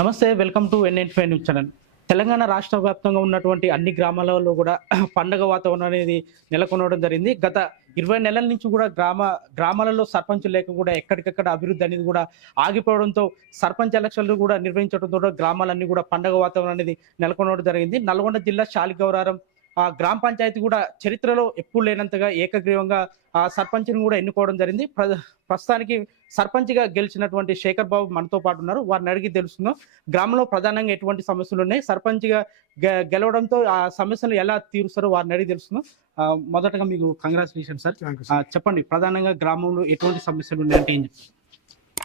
నమస్తే, welcome to N N five news channel. Telangana రాష్ట్ర వ్యాప్తంగా ఉన్నటువంటి అన్ని గ్రామాలలో కూడా పండగ వాతావరణం అనేది నెలకొనడం జరిగింది. గత 20 నెలల నుంచి కూడా గ్రామాలలో సర్పంచ్ లేక కూడా ఎక్కడికక్కడ అభివృద్ధి అనేది కూడా ఆగిపోవడంతో సర్పంచ్ ఎలక్షన్లు కూడా నిర్వహించడంతో గ్రామాలన్నీ కూడా పండగ వాతావరణం అనేది నెలకొనడం జరిగింది. నల్గొండ జిల్లా శాలిగౌరారం గ్రామ పంచాయతీ కూడా చరిత్రలో ఎప్పుడు లేనంతగా ఏకగ్రీవంగా సర్పంచ్ని కూడా ఎన్నుకోవడం జరిగింది. ప్రస్తుతానికి సర్పంచ్గా గెలిచినటువంటి శేఖర్ బాబు మనతో పాటు ఉన్నారు. వారిని అడిగి తెలుసుకుందాం గ్రామంలో ప్రధానంగా ఎటువంటి సమస్యలు ఉన్నాయి, సర్పంచ్గా గెలవడంతో ఆ సమస్యలు ఎలా తీరుస్తారో వారిని అడిగి తెలుసుకుందాం. మొదటగా మీకు కంగ్రాచులేషన్ సార్. చెప్పండి, ప్రధానంగా గ్రామంలో ఎటువంటి సమస్యలు ఉన్నాయంటే ఏం చెప్తారు?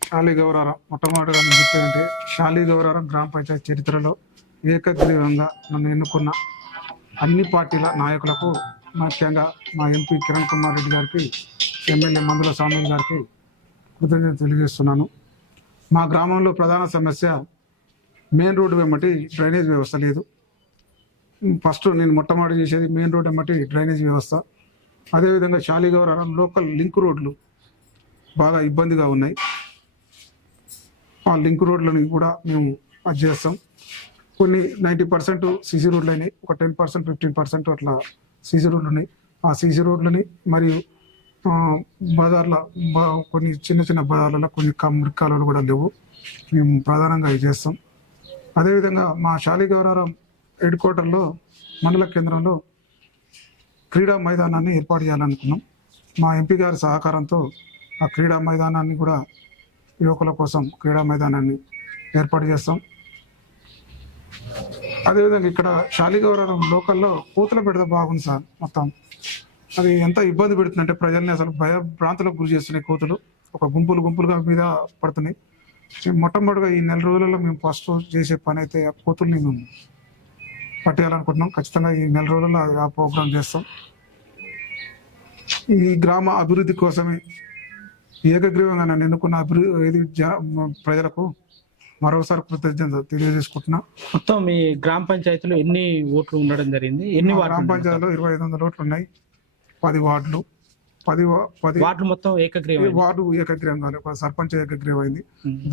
శాలిగౌరారం మొట్టమొదటిగా నేను చెప్పేదంటే శాలిగౌరారం గ్రామ పంచాయతీ చరిత్రలో ఏకగ్రీవంగా నన్ను ఎన్నుకున్న అన్ని పార్టీల నాయకులకు, ముఖ్యంగా మా ఎంపీ కిరణ్ కుమార్ రెడ్డి గారికి, ఎమ్మెల్యే మందుల స్వామి గారికి కృతజ్ఞత తెలియజేస్తున్నాను. మా గ్రామంలో ప్రధాన సమస్య మెయిన్ రోడ్డు వెంబటి డ్రైనేజ్ వ్యవస్థ లేదు. ఫస్ట్ నేను మొట్టమొదటి చేసేది మెయిన్ రోడ్ వెంబటి డ్రైనేజ్ వ్యవస్థ. అదేవిధంగా శాలిగౌరారం లోకల్ లింక్ రోడ్లు బాగా ఇబ్బందిగా ఉన్నాయి. ఆ లింక్ రోడ్లని కూడా మేము అది చేస్తాం. కొన్ని 90% సీసీ రోడ్లు అయినాయి, ఒక 10% 15% అట్లా సీసీ రోడ్లు ఉన్నాయి. ఆ సీసీ రోడ్లని మరియు బజార్ల కొన్ని చిన్న చిన్న బజార్లలో కొన్ని మురికాలు కూడా లేవు. మేము ప్రధానంగా ఇది చేస్తాం. అదేవిధంగా మా శాలిగౌరారం హెడ్ క్వార్టర్లో మండల కేంద్రంలో క్రీడా మైదానాన్ని ఏర్పాటు చేయాలనుకున్నాం. మా ఎంపీ గారి సహకారంతో ఆ క్రీడా మైదానాన్ని కూడా యువకుల కోసం క్రీడా మైదానాన్ని ఏర్పాటు చేస్తాం. అదేవిధంగా ఇక్కడ శాలిగౌరారం లోకల్లో పూతల బెడద బాగుంది సార్. మొత్తం అది ఎంత ఇబ్బంది పెడుతుందంటే ప్రజల్ని అసలు భయభ్రాంతులకు గురి చేస్తున్నాయి. కోతులు ఒక గుంపులుగా మీద పడుతున్నాయి. మొట్టమొదటిగా ఈ నెల రోజులలో మేము ఫస్ట్ చేసే పని అయితే ఆ కోతుల్ని మేము పట్టేయాలనుకుంటున్నాం. ఖచ్చితంగా ఈ నెల రోజుల్లో ఆ ప్రోగ్రాం చేస్తాం. ఈ గ్రామ అభివృద్ధి కోసమే ఏకగ్రీవంగా నన్ను ఎన్నుకున్న ప్రజలకు మరోసారి కృతజ్ఞత తెలియజేసుకుంటున్నా. మొత్తం మీ గ్రామ పంచాయతీలో ఎన్ని ఓట్లు ఉండడం జరిగింది? ఎన్ని గ్రామ పంచాయతీలో 2500 ఓట్లు ఉన్నాయి. 10 వార్డులు, 10 వార్డులు మొత్తం ఏకగ్రీవం. వార్డు ఏకగ్రీవం కాదు, ఒక సర్పంచ్ ఏకగ్రీవం అయింది.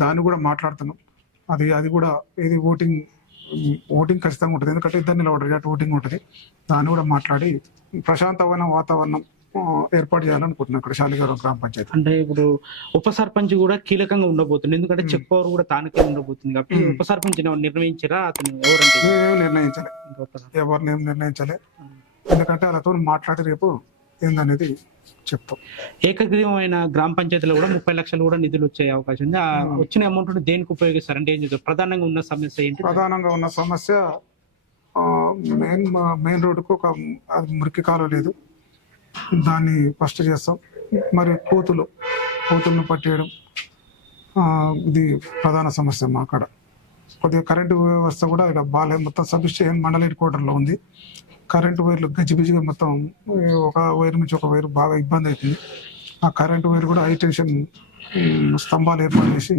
దాన్ని కూడా మాట్లాడుతున్నాం. అది కూడా ఇది ఓటింగ్ ఖచ్చితంగా ఉంటుంది. ఎందుకంటే ఇద్దరు నిలబడరు, ఓటింగ్ ఉంటుంది. దాన్ని కూడా మాట్లాడి ప్రశాంతమైన వాతావరణం ఏర్పాటు చేయాలనుకుంటున్నాను ఇక్కడ శాలిగౌరారం గ్రామ పంచాయతీ. అంటే ఇప్పుడు ఉప సర్పంచ్ కూడా కీలకంగా ఉండబోతుంది, ఎందుకంటే చెక్ పవర్ కూడా తానకే ఉండబోతుంది కాబట్టి ఉప సర్పంచ్ నిర్ణయించారా? అతను ఎవరంటే ఎవరు నిర్ణయించలే. ఎందుకంటే వాళ్ళతో మాట్లాడి రేపు ఏందనేది చెప్తాం. ఏకగ్రీవమైన గ్రామ పంచాయతీలో కూడా 30 లక్షలు కూడా నిధులు వచ్చే అవకాశం ఉంది. వచ్చిన అమౌంట్ దేనికి ఉపయోగిస్తారంటే ఏం చేస్తారు? ప్రధానంగా ఉన్న సమస్య ఏంటి? ప్రధానంగా ఉన్న సమస్య మెయిన్ రోడ్డుకు ఒక మురికి కాలువ లేదు, దాన్ని ఫస్ట్ చేస్తాం. మరి కోతులను పట్టేయడం ఇది ప్రధాన సమస్య మా అక్కడ. కొద్దిగా కరెంటు వ్యవస్థ కూడా ఇక్కడ బాగాలేదు. మొత్తం సబ్స్టేషన్ మండల హెడ్ క్వార్టర్లో ఉంది. కరెంటు వైర్లు గజిబిజిగా మొత్తం ఒక వైర్ నుంచి ఒక వైరు బాగా ఇబ్బంది అవుతుంది. ఆ కరెంటు వైర్ కూడా హై టెన్షన్ స్తంభాలు ఏర్పాటు చేసి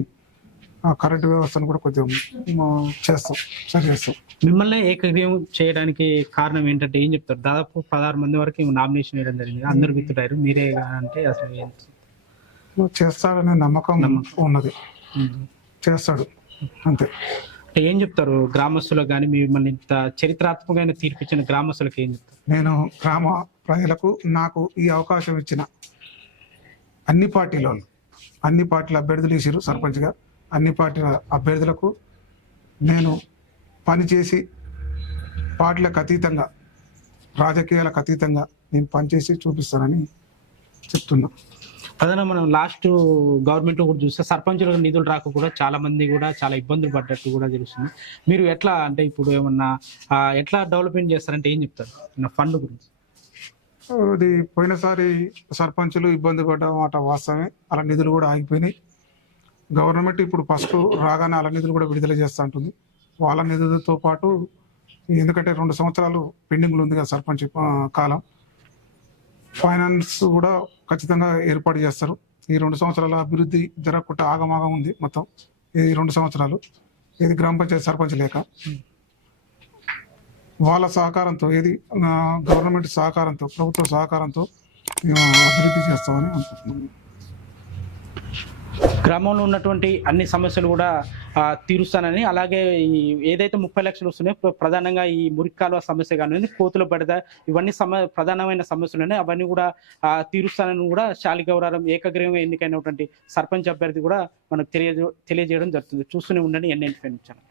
ఆ కరెంటు వ్యవస్థను కూడా కొంచెం సరి చేస్తాం. మిమ్మల్ని ఏకగ్రీవం చేయడానికి కారణం ఏంటంటే ఏం చెప్తారు? దాదాపు 16 మంది వరకు నామినేషన్ వేయడం జరిగింది, అందరు విత్తుడారు, మీరే అంటే అసలు చేస్తాడనే నమ్మకం ఉన్నది. చేస్తాడు అంతే. ఏం చెప్తారు గ్రామస్తులకు కానీ మిమ్మల్ని ఇంత చరిత్రాత్మకమైన తీర్పిచ్చిన గ్రామస్తులకు ఏం చెప్తారు? నేను గ్రామ ప్రజలకు నాకు ఈ అవకాశం ఇచ్చిన అన్ని పార్టీల అభ్యర్థులు ఇచ్చారు సర్పంచ్గా. అన్ని పార్టీల అభ్యర్థులకు నేను పనిచేసి పార్టీలకు అతీతంగా, రాజకీయాలకు అతీతంగా నేను పనిచేసి చూపిస్తానని చెప్తున్నా. ప్రధానంగా మనం లాస్ట్ గవర్నమెంట్ లో కూడా చూస్తే సర్పంచులకు నిధులు రాక కూడా చాలా మంది కూడా చాలా ఇబ్బందులు పడ్డట్టు కూడా తెలుస్తుంది. మీరు ఎట్లా అంటే ఇప్పుడు ఏమన్నా ఎట్లా డెవలప్మెంట్ చేస్తారంటే ఏం చెప్తారు ఫండ్ గురించి? అది పోయినసారి సర్పంచులు ఇబ్బంది పడ్డ మాట వాస్తవమే. అలా నిధులు కూడా ఆగిపోయినాయి. గవర్నమెంట్ ఇప్పుడు ఫస్ట్ రాగానే అలా నిధులు కూడా విడుదల చేస్తూ ఉంటుంది. వాళ్ళ నిధులతో పాటు ఎందుకంటే 2 సంవత్సరాలు పెండింగ్లు ఉంది కదా సర్పంచ్ కాలం, ఫైనాన్స్ కూడా ఖచ్చితంగా ఏర్పాటు చేస్తారు. ఈ 2 సంవత్సరాల అభివృద్ధి జరగకుండా ఆగమాగం ఉంది మొత్తం. ఈ 2 సంవత్సరాలు ఏది గ్రామ పంచాయతీ సర్పంచ్ లేక వాళ్ళ సహకారంతో, ఏది గవర్నమెంట్ సహకారంతో, ప్రభుత్వ సహకారంతో మేము అభివృద్ధి చేస్తామని అనుకుంటున్నాము. గ్రామంలో ఉన్నటువంటి అన్ని సమస్యలు కూడా తీరుస్తానని, అలాగే ఈ ఏదైతే 30 లక్షలు వస్తున్నాయో ప్రధానంగా ఈ మురికి కాలువ సమస్య కానీ, కోతుల బెడద, ఇవన్నీ ప్రధానమైన సమస్యలు ఉన్నాయి, అవన్నీ కూడా తీరుస్తానని కూడా శాలిగౌరారం ఏకగ్రీవంగా ఎన్నికైనటువంటి సర్పంచ్ అభ్యర్థి కూడా మనకు తెలియజేయడం జరుగుతుంది. చూస్తూనే ఉండండి NN ఛానల్.